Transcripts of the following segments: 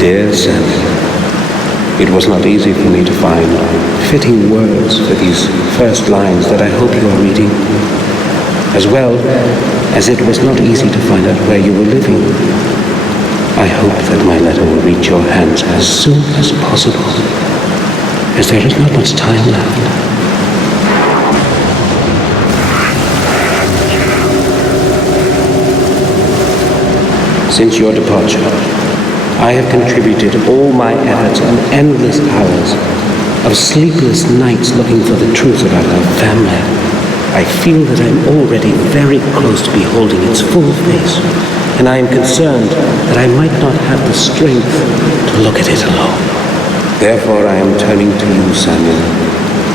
Dear Samuel, it was not easy for me to find fitting words for these first lines that I hope you are reading, as well as it was not easy to find out where you were living. I hope that my letter will reach your hands as soon as possible, as there is not much time left. Since your departure, I have contributed all my efforts and endless hours of sleepless nights looking for the truth about our family. I feel that I'm already very close to beholding its full face, and I am concerned that I might not have the strength to look at it alone. Therefore, I am turning to you, Samuel,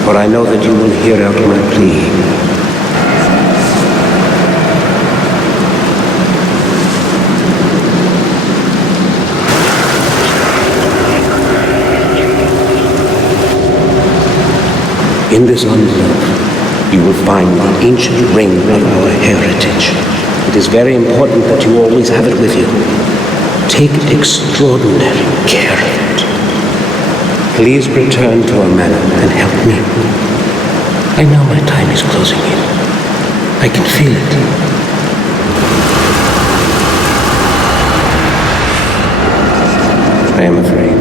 for I know that you will hear out my plea. In this envelope, you will find the ancient ring of our heritage. It is very important that you always have it with you. Take extraordinary care of it. Please return to our manor and help me. I know my time is closing in. I can feel it. I am afraid.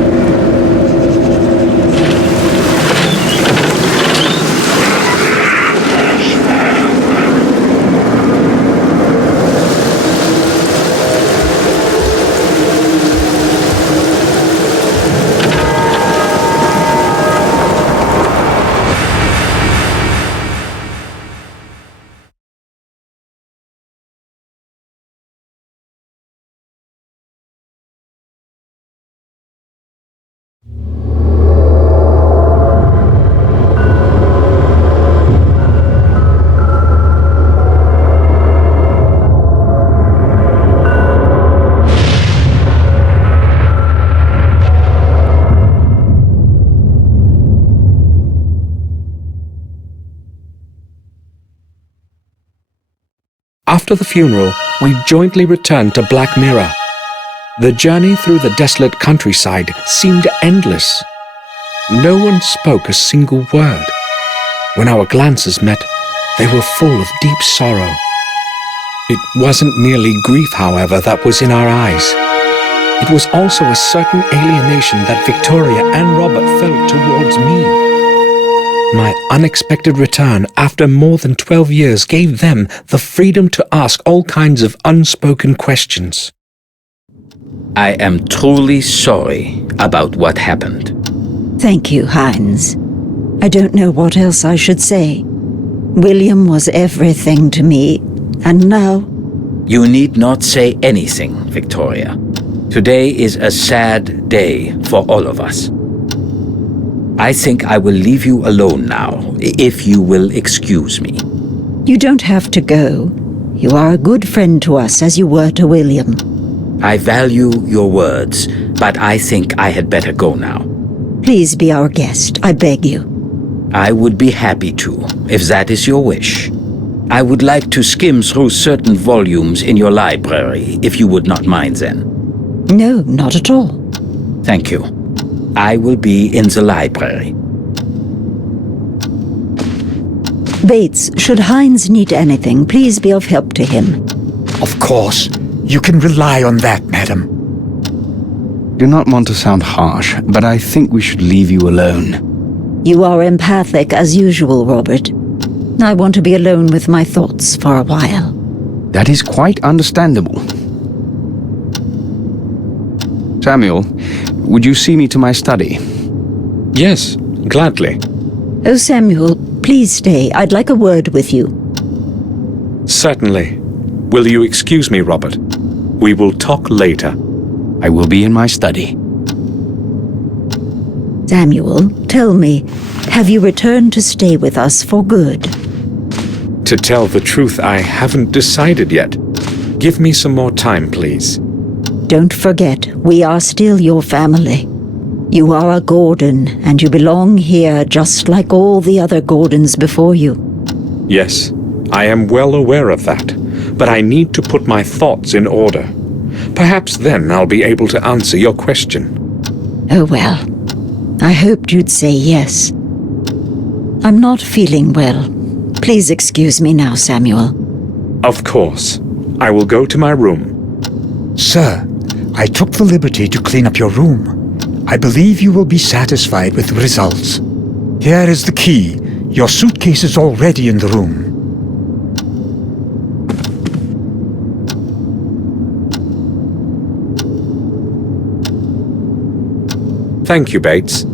After the funeral, we jointly returned to Black Mirror. The journey through the desolate countryside seemed endless. No one spoke a single word. When our glances met, they were full of deep sorrow. It wasn't merely grief, however, that was in our eyes. It was also a certain alienation that Victoria and Robert felt towards me. My unexpected return after more than 12 years gave them the freedom to ask all kinds of unspoken questions. I am truly sorry about what happened. Thank you, Heinz. I don't know what else I should say. William was everything to me, and now... You need not say anything, Victoria. Today is a sad day for all of us. I think I will leave you alone now, if you will excuse me. You don't have to go. You are a good friend to us, as you were to William. I value your words, but I think I had better go now. Please be our guest, I beg you. I would be happy to, if that is your wish. I would like to skim through certain volumes in your library, if you would not mind then. No, not at all. Thank you. I will be in the library. Bates, should Heinz need anything, please be of help to him. Of course. You can rely on that, madam. Do not want to sound harsh, but I think we should leave you alone. You are empathic as usual, Robert. I want to be alone with my thoughts for a while. That is quite understandable. Samuel, would you see me to my study? Yes, gladly. Oh, Samuel, please stay. I'd like a word with you. Certainly. Will you excuse me, Robert? We will talk later. I will be in my study. Samuel, tell me, have you returned to stay with us for good? To tell the truth, I haven't decided yet. Give me some more time, please. Don't forget, we are still your family. You are a Gordon, and you belong here just like all the other Gordons before you. Yes, I am well aware of that, but I need to put my thoughts in order. Perhaps then I'll be able to answer your question. Oh well, I hoped you'd say yes. I'm not feeling well. Please excuse me now, Samuel. Of course. I will go to my room. Sir, I took the liberty to clean up your room. I believe you will be satisfied with the results. Here is the key. Your suitcase is already in the room. Thank you, Bates.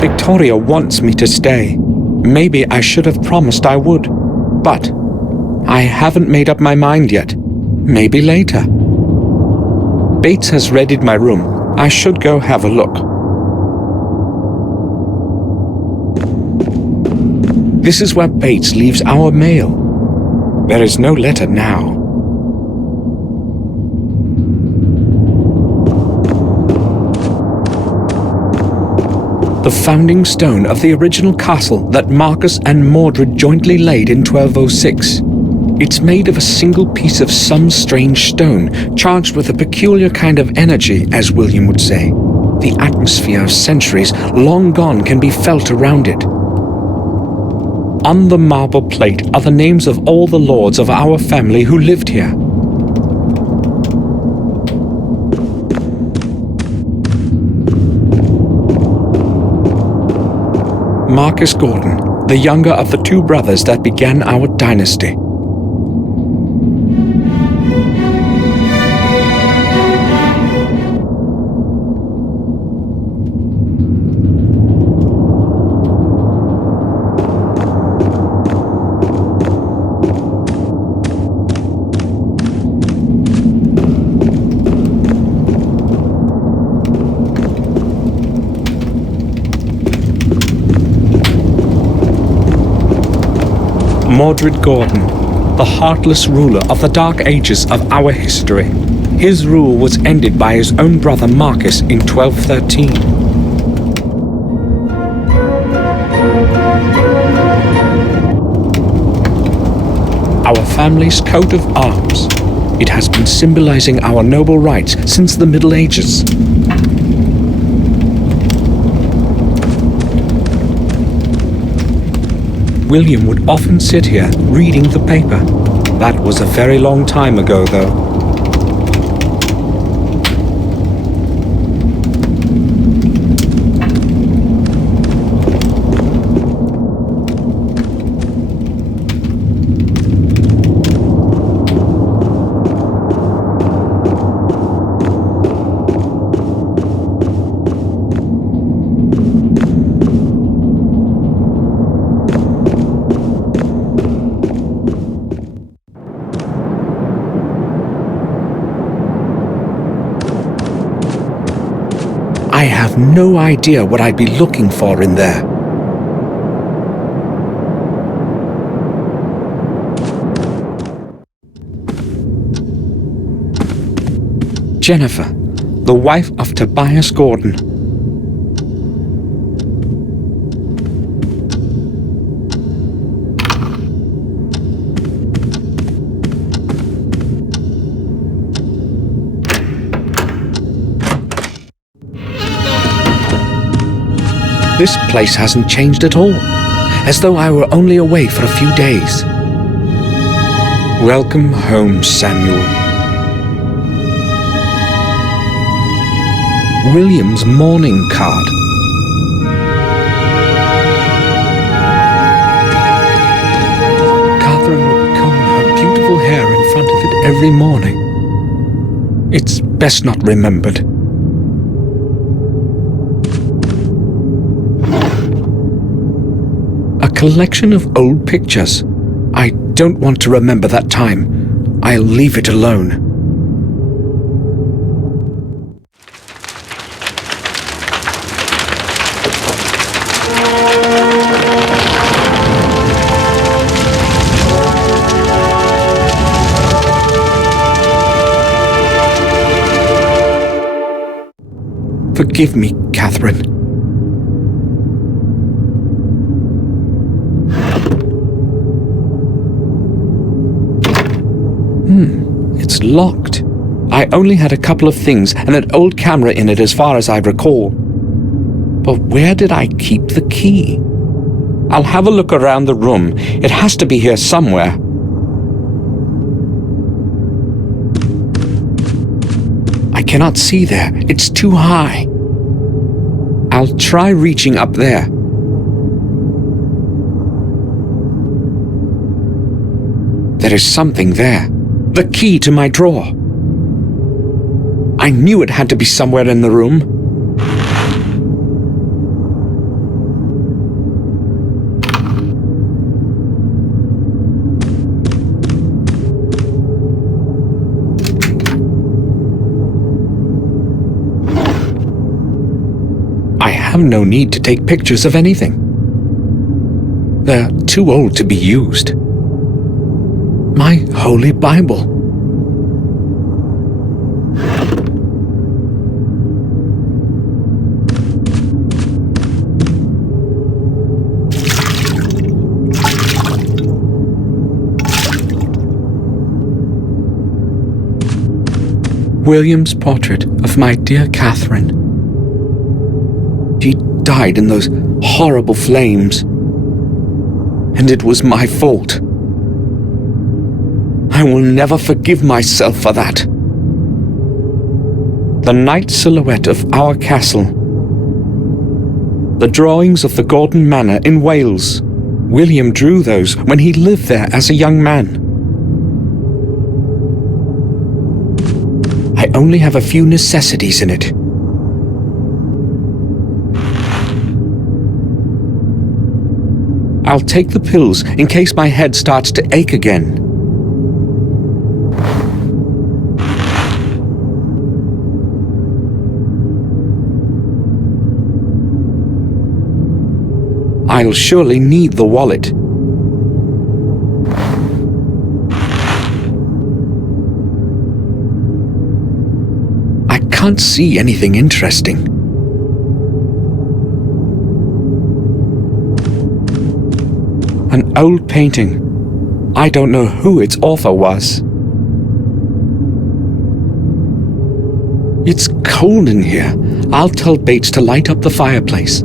Victoria wants me to stay. Maybe I should have promised I would. But I haven't made up my mind yet. Maybe later. Bates has readied my room. I should go have a look. This is where Bates leaves our mail. There is no letter now. The founding stone of the original castle that Marcus and Mordred jointly laid in 1206. It's made of a single piece of some strange stone, charged with a peculiar kind of energy, as William would say. The atmosphere of centuries long gone can be felt around it. On the marble plate are the names of all the lords of our family who lived here. Marcus Gordon, the younger of the two brothers that began our dynasty. Mordred Gordon, the heartless ruler of the dark ages of our history. His rule was ended by his own brother Marcus in 1213. Our family's coat of arms. It has been symbolizing our noble rights since the Middle Ages. William would often sit here reading the paper. That was a very long time ago, though. I have no idea what I'd be looking for in there. Jennifer, the wife of Tobias Gordon. This place hasn't changed at all, as though I were only away for a few days. Welcome home, Samuel. William's mourning card. Catherine would comb her beautiful hair in front of it every morning. It's best not remembered. A collection of old pictures. I don't want to remember that time. I'll leave it alone. Forgive me, Catherine. It's locked. I only had a couple of things and an old camera in it as far as I recall. But where did I keep the key? I'll have a look around the room. It has to be here somewhere. I cannot see there. It's too high. I'll try reaching up there. There is something there. The key to my drawer. I knew it had to be somewhere in the room. I have no need to take pictures of anything. They're too old to be used. My Holy Bible. William's portrait of my dear Catherine. She died in those horrible flames, and it was my fault. I will never forgive myself for that. The night silhouette of our castle. The drawings of the Gordon Manor in Wales. William drew those when he lived there as a young man. I only have a few necessities in it. I'll take the pills in case my head starts to ache again. I'll surely need the wallet. I can't see anything interesting. An old painting. I don't know who its author was. It's cold in here. I'll tell Bates to light up the fireplace.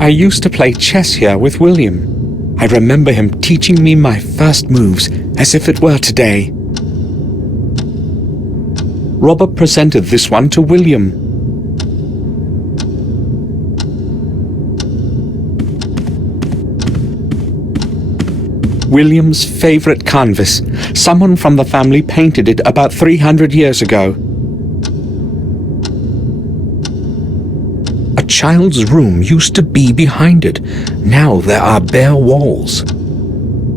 I used to play chess here with William. I remember him teaching me my first moves as if it were today. Robert presented this one to William. William's favorite canvas. Someone from the family painted it about 300 years ago. A child's room used to be behind it. Now there are bare walls.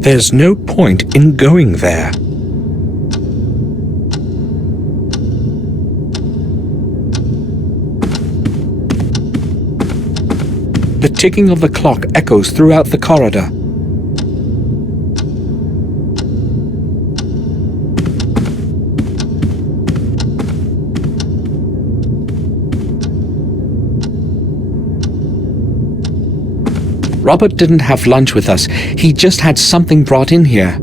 There's no point in going there. The ticking of the clock echoes throughout the corridor. Robert didn't have lunch with us. He just had something brought in here.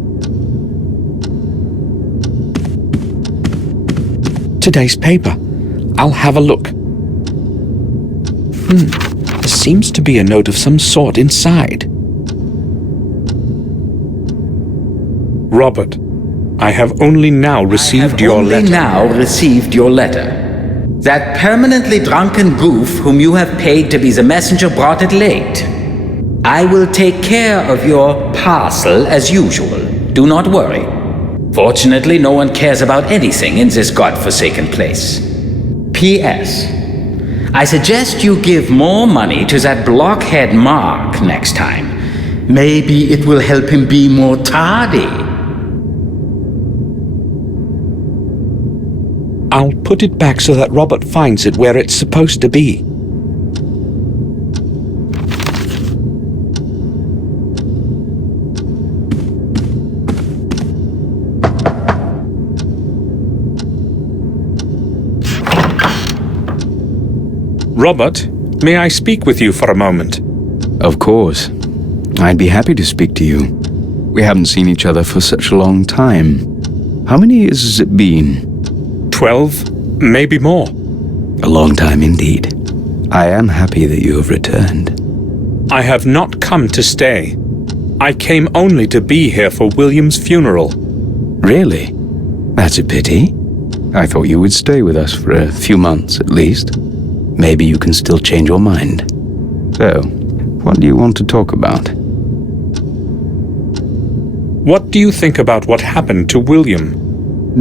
Today's paper. I'll have a look. There seems to be a note of some sort inside. Robert, I have only now received your letter. That permanently drunken goof whom you have paid to be the messenger brought it late. I will take care of your parcel as usual. Do not worry. Fortunately, no one cares about anything in this godforsaken place. P.S. I suggest you give more money to that blockhead Mark next time. Maybe it will help him be more tardy. I'll put it back so that Robert finds it where it's supposed to be. Robert, may I speak with you for a moment? Of course. I'd be happy to speak to you. We haven't seen each other for such a long time. How many years has it been? 12, maybe more. A long time indeed. I am happy that you have returned. I have not come to stay. I came only to be here for William's funeral. Really? That's a pity. I thought you would stay with us for a few months at least. Maybe you can still change your mind. So, what do you want to talk about? What do you think about what happened to William?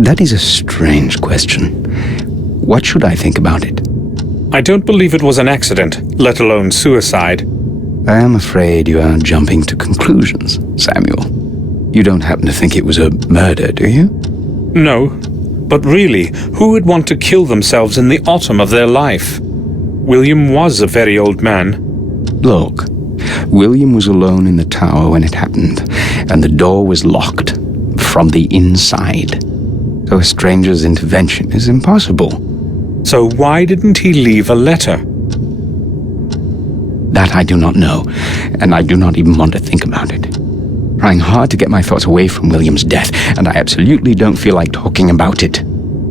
That is a strange question. What should I think about it? I don't believe it was an accident, let alone suicide. I am afraid you are jumping to conclusions, Samuel. You don't happen to think it was a murder, do you? No, but really, who would want to kill themselves in the autumn of their life? William was a very old man. Look, William was alone in the tower when it happened, and the door was locked from the inside. So a stranger's intervention is impossible. So why didn't he leave a letter? That I do not know, and I do not even want to think about it. Trying hard to get my thoughts away from William's death, and I absolutely don't feel like talking about it.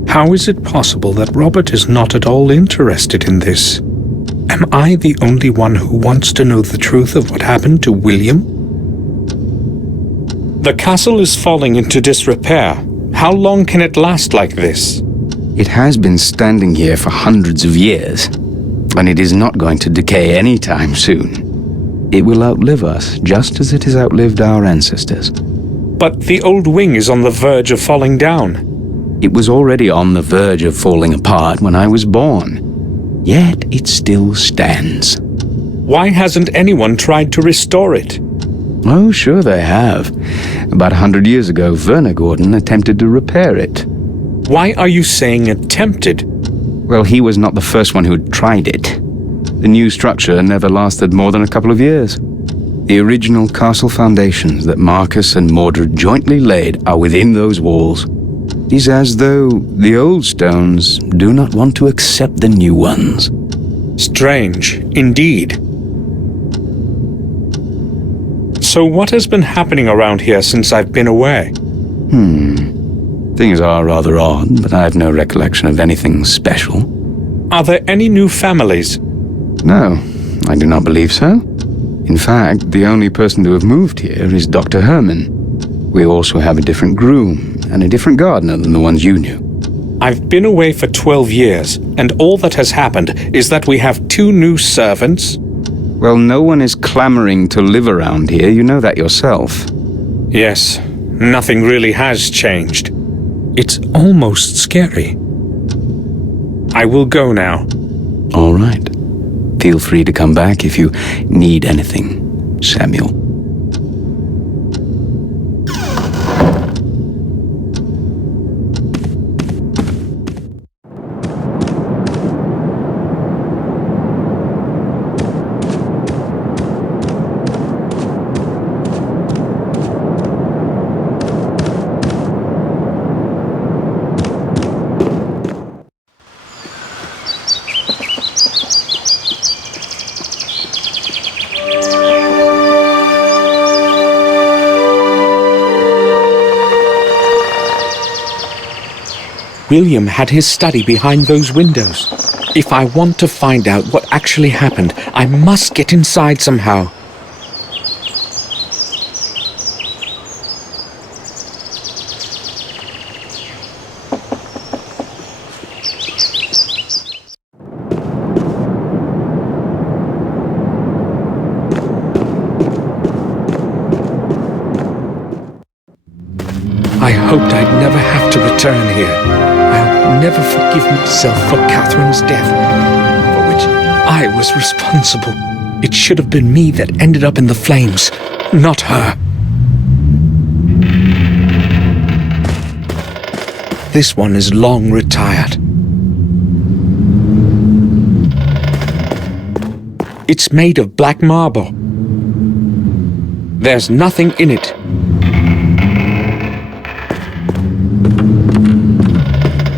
How is it possible that Robert is not at all interested in this? Am I the only one who wants to know the truth of what happened to William? The castle is falling into disrepair. How long can it last like this? It has been standing here for hundreds of years, and it is not going to decay anytime soon. It will outlive us, just as it has outlived our ancestors. But the old wing is on the verge of falling down. It was already on the verge of falling apart when I was born. Yet it still stands. Why hasn't anyone tried to restore it? Oh, sure they have. About 100 years ago, Werner Gordon attempted to repair it. Why are you saying attempted? Well, he was not the first one who tried it. The new structure never lasted more than a couple of years. The original castle foundations that Marcus and Mordred jointly laid are within those walls. It is as though the old stones do not want to accept the new ones. Strange, indeed. So what has been happening around here since I've been away? Things are rather odd, but I have no recollection of anything special. Are there any new families? No, I do not believe so. In fact, the only person to have moved here is Dr. Herman. We also have a different groom and a different gardener than the ones you knew. I've been away for 12 years, and all that has happened is that we have 2 new servants. Well, no one is clamoring to live around here, you know that yourself. Yes, nothing really has changed. It's almost scary. I will go now. All right. Feel free to come back if you need anything, Samuel. William had his study behind those windows. If I want to find out what actually happened, I must get inside somehow. I hoped I'd never have to return here. I'll never forgive myself for Catherine's death, for which I was responsible. It should have been me that ended up in the flames, not her. This one is long retired. It's made of black marble. There's nothing in it.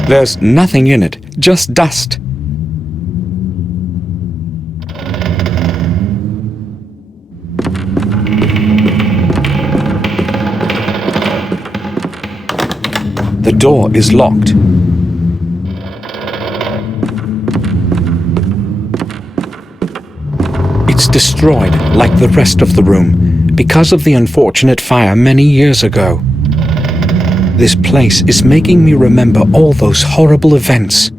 There's nothing in it, just dust. The door is locked. It's destroyed like the rest of the room because of the unfortunate fire many years ago. This place is making me remember all those horrible events.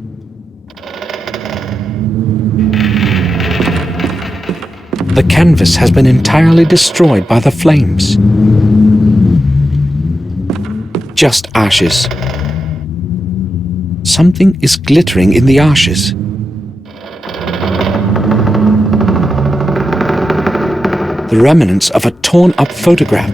The canvas has been entirely destroyed by the flames. Just ashes. Something is glittering in the ashes. The remnants of a torn-up photograph.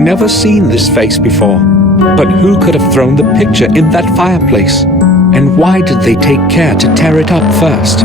never seen this face before. But who could have thrown the picture in that fireplace? And why did they take care to tear it up first?